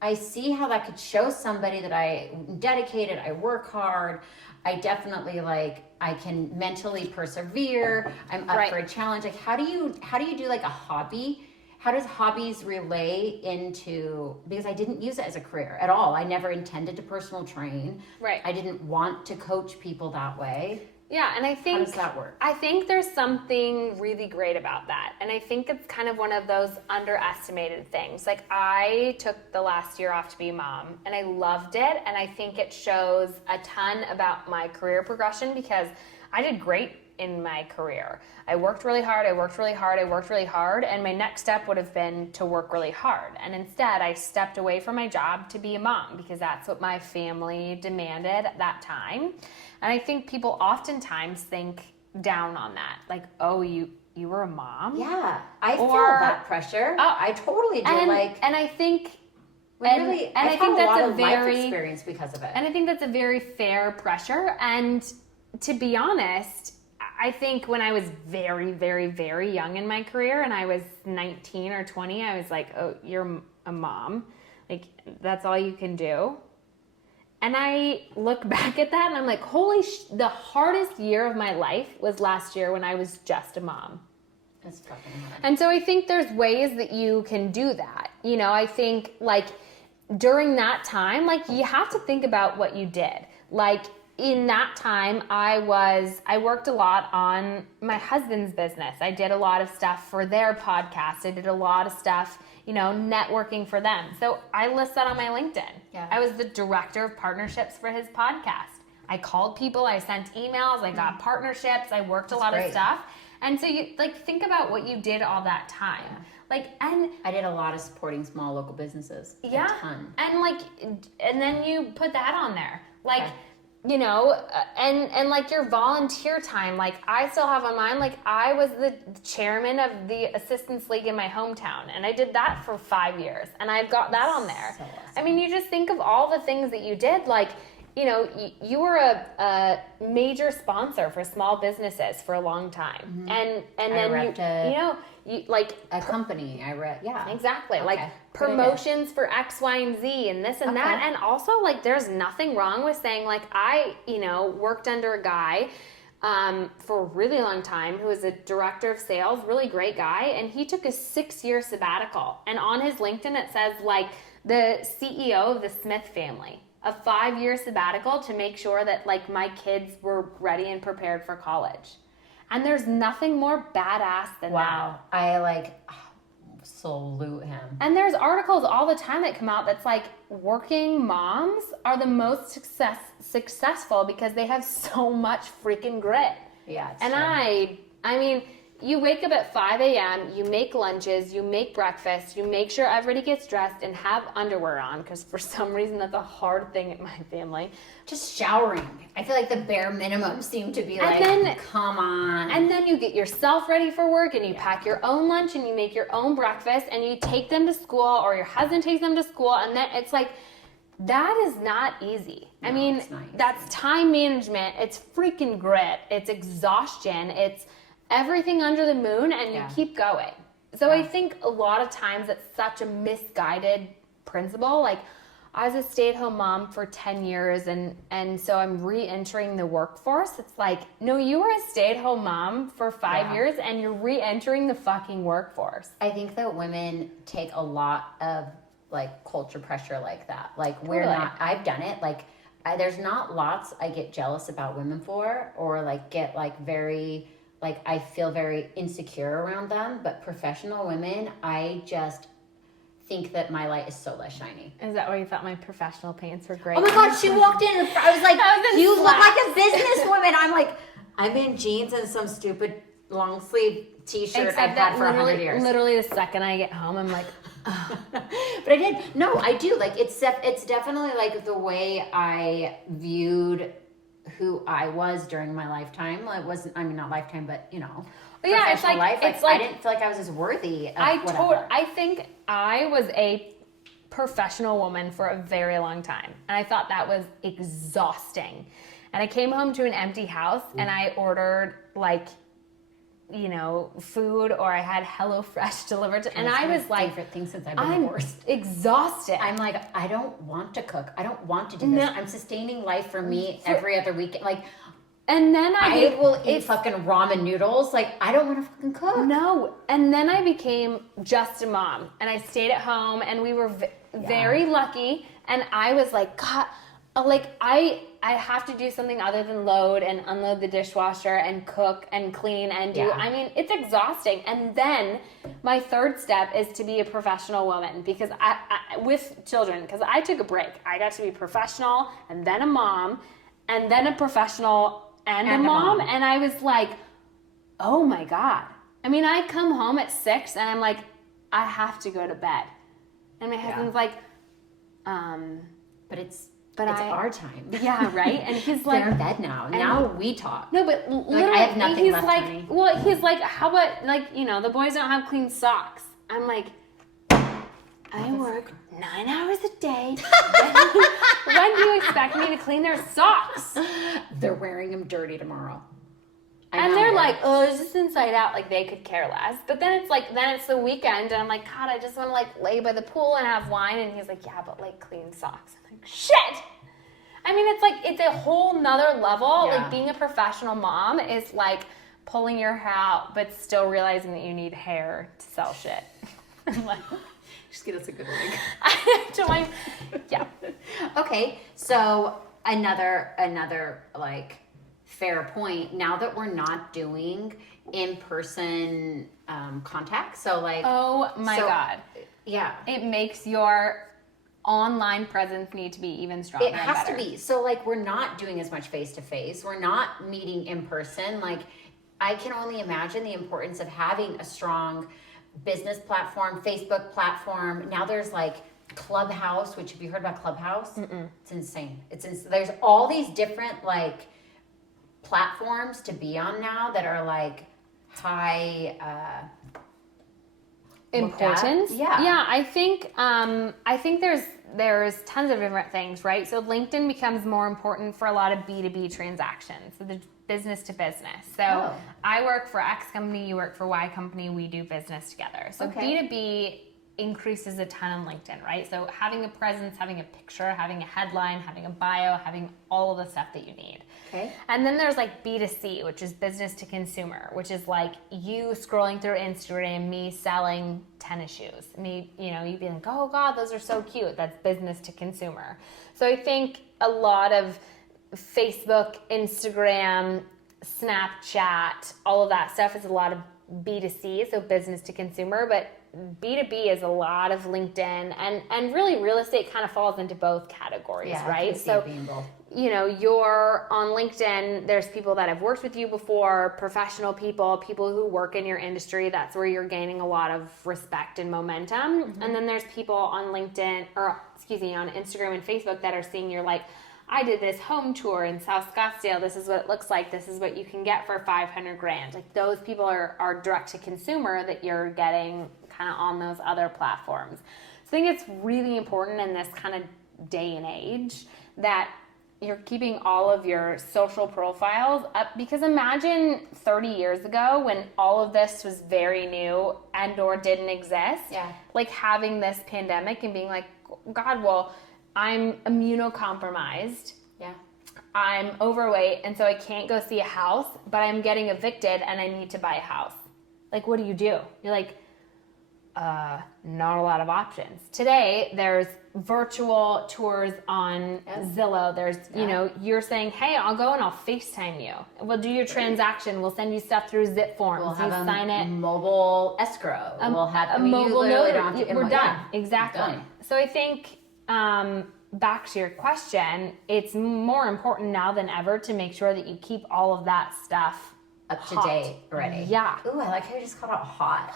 I see how that could show somebody that I'm dedicated, I work hard, I definitely, like, I can mentally persevere, I'm up for a challenge. Like, how do you do, like, a hobby? How does hobbies relay into, because I didn't use it as a career at all. I never intended to personal train. Right. I didn't want to coach people that way. Yeah, and I think... How does that work? I think there's something really great about that. And I think it's kind of one of those underestimated things. Like, I took the last year off to be a mom, and I loved it. And I think it shows a ton about my career progression, because I did great in my career. I worked really hard, and my next step would have been to work really hard. And instead, I stepped away from my job to be a mom, because that's what my family demanded at that time. And I think people oftentimes think down on that. Like, oh, you were a mom? Yeah, I feel that pressure. I totally do. And I think... I think that's a very life experience because of it. And I think that's a very fair pressure. And to be honest, I think when I was very, very, very young in my career, and I was 19 or 20, I was like, oh, you're a mom. Like, that's all you can do. And I look back at that and I'm like, the hardest year of my life was last year when I was just a mom. That's fucking hard. And so I think there's ways that you can do that. I think, like, during that time, like, you have to think about what you did. Like, in that time, I worked a lot on my husband's business. I did a lot of stuff for their podcast. I did a lot of stuff, networking for them. So I list that on my LinkedIn. Yeah. I was the director of partnerships for his podcast. I called people, I sent emails, I got partnerships, I worked a lot of stuff. And so you, like, think about what you did all that time. Yeah. Like, and I did a lot of supporting small local businesses. Yeah. A ton. And then you put that on there. Like, and like your volunteer time, like, I still have on mine, like, I was the chairman of the Assistance League in my hometown, and I did that for 5 years, and I've got that on there. So awesome. I mean, you just think of all the things that you did, like, you were a major sponsor for small businesses for a long time, and then you like a company. Exactly, like promotions for X, Y, and Z, and this and that, and also, like, there's nothing wrong with saying, like, I worked under a guy for a really long time who was a director of sales, really great guy, and he took a 6-year sabbatical, and on his LinkedIn it says, like, the CEO of the Smith family. A 5-year sabbatical to make sure that, like, my kids were ready and prepared for college. And there's nothing more badass than that. Wow. I, salute him. And there's articles all the time that come out that's like, working moms are the most successful because they have so much freaking grit. Yeah. And true. I mean, you wake up at 5 a.m., you make lunches, you make breakfast, you make sure everybody gets dressed and have underwear on, because for some reason that's a hard thing at my family. Just showering. I feel like the bare minimum seemed to be come on. And then you get yourself ready for work, and you pack your own lunch, and you make your own breakfast, and you take them to school, or your husband takes them to school, and then it's like, that is not easy. No, I mean, that's time management, it's freaking grit, it's exhaustion, it's everything under the moon, and you keep going. So I think a lot of times it's such a misguided principle. Like, I was a stay-at-home mom for 10 years, and so I'm re-entering the workforce. It's like, no, you were a stay-at-home mom for 5 years, and you're re-entering the fucking workforce. I think that women take a lot of, like, culture pressure like that. Like, I've done it. Like, there's not lots I get jealous about women for, or, like, get, like, very... Like, I feel very insecure around them, but professional women, I just think that my light is so less shiny. Is that why you thought my professional pants were great? Oh my God, she walked in and I was like, you look like a businesswoman. I'm like, I'm in jeans and some stupid long sleeve t-shirt I've had for 100 years. Literally the second I get home, I'm like, But I did. No, I do. Like, it's definitely like the way I viewed who I was during my lifetime. Well, it wasn't, I mean, not lifetime, but, you know, yeah, it's professional like, life. it's like, I didn't feel like I was as worthy of whatever. I think I was a professional woman for a very long time. And I thought that was exhausting. And I came home to an empty house and I ordered like, you know, food, or I had HelloFresh delivered to, and I was like, favorite thing since I've been divorced. Exhausted. I'm like, I don't want to cook. I don't want to do this. I'm sustaining life for me every other weekend. Like, and then I will eat fucking ramen noodles. Like, I don't want to fucking cook. No. And then I became just a mom, and I stayed at home, and we were very lucky. And I was like, God, like I have to do something other than load and unload the dishwasher and cook and clean and do. I mean, it's exhausting. And then my third step is to be a professional woman, because I with children, because I took a break. I got to be professional and then a mom and then a professional and a mom. And I was like, oh my God. I mean, I come home at 6 and I'm like, I have to go to bed. And my husband's like, but it's our time. Yeah, right? And he's like, they're in bed now. Now we talk. No, but literally, like, I have nothing he's left, like, honey. well, he's like, how about, like, you know, the boys don't have clean socks. I'm like, I work 9 hours a day. When do you expect me to clean their socks? They're wearing them dirty tomorrow. And they're like, oh, it's just inside out. Like, they could care less. But then it's like, then it's the weekend, and I'm like, God, I just want to, like, lay by the pool and have wine. And he's like, yeah, but, like, clean socks. I'm like, shit! I mean, it's like, it's a whole nother level. Yeah. Like, being a professional mom is like pulling your hair out, but still realizing that you need hair to sell shit. I'm like, just get us a good wig. Yeah. Okay, so another like fair point. Now that we're not doing in-person contact, so like, oh my God, yeah, it makes your online presence need to be even stronger. It has to be. So like, we're not doing as much face-to-face. We're not meeting in person. Like, I can only imagine the importance of having a strong business platform, Facebook platform. Now there's like Clubhouse, which, have you heard about Clubhouse? It's insane. There's all these different like platforms to be on now that are like high importance. Yeah. I think there's tons of different things, right? So LinkedIn becomes more important for a lot of B2B transactions, so the business to business. So I work for X company, you work for Y company, we do business together. So B2B increases a ton on LinkedIn, right? So having a presence, having a picture, having a headline, having a bio, having all of the stuff that you need. Okay. And then there's like B2C, which is business to consumer, which is like you scrolling through Instagram, me selling tennis shoes. Me, you know, you'd be like, oh God, those are so cute. That's business to consumer. So I think a lot of Facebook, Instagram, Snapchat, all of that stuff is a lot of B2C, so business to consumer, but B2B is a lot of LinkedIn, and really real estate kind of falls into both categories, right? So, you know, you're on LinkedIn, there's people that have worked with you before, professional people who work in your industry. That's where you're gaining a lot of respect and momentum. And then there's people on LinkedIn, on Instagram and Facebook that are seeing you're like, I did this home tour in South Scottsdale. This is what it looks like. This is what you can get for $500,000. Like, those people are direct to consumer that you're getting kind of on those other platforms. So I think it's really important in this kind of day and age that you're keeping all of your social profiles up, because imagine 30 years ago when all of this was very new and or didn't exist. Yeah. Like having this pandemic and being like, God, well, I'm immunocompromised. Yeah. I'm overweight, and so I can't go see a house, but I'm getting evicted and I need to buy a house. Like, what do? You're like, not a lot of options. Today, there's virtual tours on Zillow. There's, you know, you're saying, hey, I'll go and I'll FaceTime you. We'll do your transaction. We'll send you stuff through zip forms. We'll have sign it. Mobile escrow. We'll have a mobile notary. We're done. Yeah. Exactly. Done. So I think, back to your question, it's more important now than ever to make sure that you keep all of that stuff up to date already. Yeah. Ooh, I like how you just called it hot.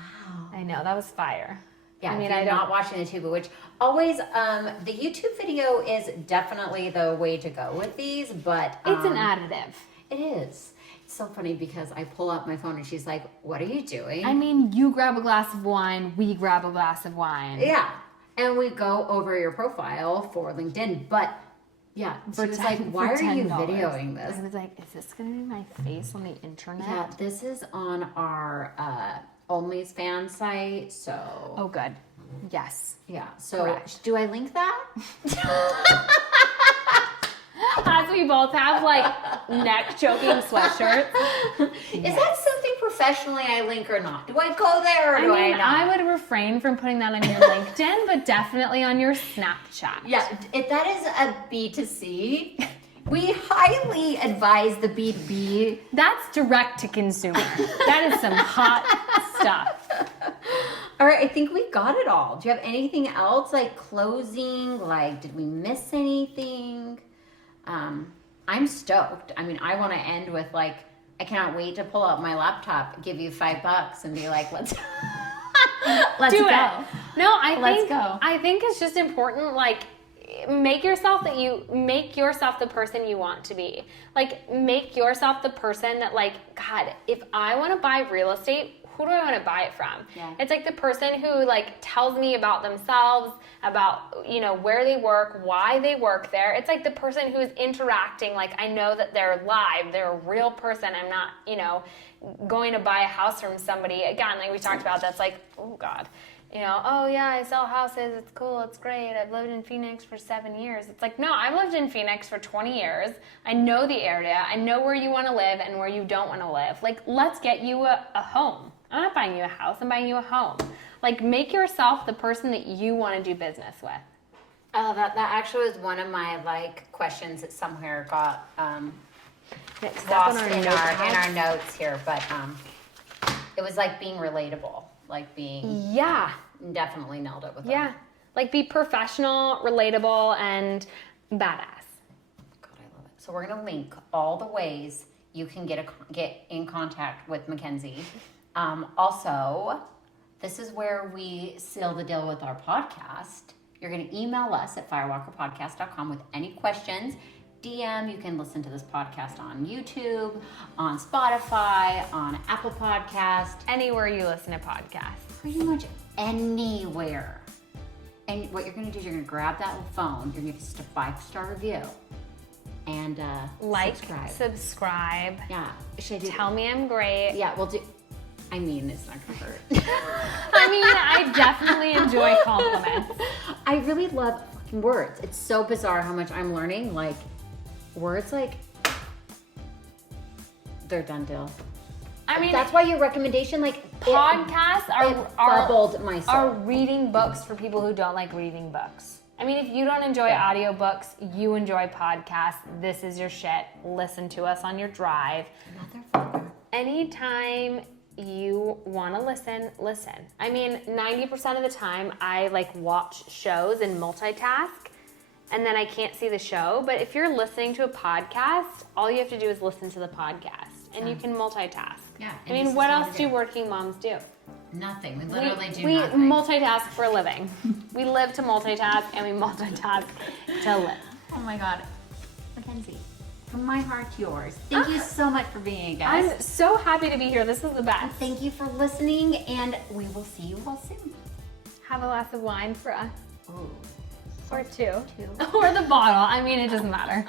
Wow. I know, that was fire. Yeah, I mean, if you're I don't- not watching the tuba, which always, the YouTube video is definitely the way to go with these, but It's an additive. it is. It's so funny because I pull up my phone and she's like, "What are you doing?" I mean, you grab a glass of wine, we grab a glass of wine. Yeah, and we go over your profile for LinkedIn, but yeah, she was like, "Why are you $10. videoing this?" I was like, is this gonna be my face on the internet? Yeah, this is on our OnlyFans site, so Oh, good. Yes. yeah. So Correct. do I link that? As we both have like neck choking sweatshirts. Is that something professionally I link or not? Do I go there or I do I mean, not? I would refrain from putting that on your LinkedIn, but definitely on your Snapchat. Yeah, if that is a B2C, we highly advise the B2B. That's direct to consumer. That is some hot stuff. All right, I think we got it all. Do you have anything else, like closing? Like, did we miss anything? I'm stoked. I mean, I want to end with like, I cannot wait to pull out my laptop, give you $5 and be like, let's let's Do go. it. No, Let's go. I think it's just important, like, make yourself the person you want to be. Like, make yourself the person that, like, God, if I want to buy real estate, who do I want to buy it from? Yeah. It's like the person who, like, tells me about themselves, about, you know, where they work, why they work there. It's like the person who's interacting, like, I know that they're live, they're a real person. I'm not, you know, going to buy a house from somebody, again, like we talked about, that's like, oh God, you know, oh yeah, I sell houses, it's cool, it's great, I've lived in Phoenix for 7 years. It's like, no, I've lived in Phoenix for 20 years. I know the area, I know where you want to live and where you don't want to live. Like, let's get you a home. I'm not buying you a house, I'm buying you a home. Like, make yourself the person that you want to do business with. That actually was one of my like questions that somewhere got Next step lost on in notepad. our notes here, but it was like being relatable, like being Yeah. definitely nailed it with that. Yeah. Like, be professional, relatable, and badass. God, I love it. So we're gonna link all the ways you can get in contact with Mackenzie. Also, this is where we seal the deal with our podcast. You're gonna email us at firewalkerpodcast.com with any questions. DM, you can listen to this podcast on YouTube, on Spotify, on Apple Podcast, Anywhere you listen to podcasts. pretty much anywhere. And what you're gonna do is you're gonna grab that phone, you're gonna give us a 5-star review, and Like, subscribe. subscribe. Yeah, should I do? Tell me I'm great. Yeah, we'll do. I mean, it's not gonna hurt. I mean, I definitely enjoy compliments. I really love fucking words. It's so bizarre how much I'm learning. Like, words, like, they're done deal. I mean, That's why your recommendation, like, podcasts it are bubbled my soul. are reading books for people who don't like reading books. I mean, if you don't enjoy Yeah. audiobooks, you enjoy podcasts, this is your shit. Listen to us on your drive. Motherfucker. Anytime you want to listen. I mean, 90% of the time I like watch shows and multitask and then I can't see the show. But if you're listening to a podcast, all you have to do is listen to the podcast and you can multitask. Yeah, I and mean, this is what what else we do do. working moms do? Nothing. We literally do we nothing. multitask for a living. We live to multitask and we multitask to live. Oh my God. Mackenzie, from my heart to yours, thank you so much for being a guest. I'm so happy to be here. This is the best. Thank you for listening, and we will see you all soon. Have a glass of wine for us. Ooh. Or two. Two. Or the bottle. I mean, it doesn't matter.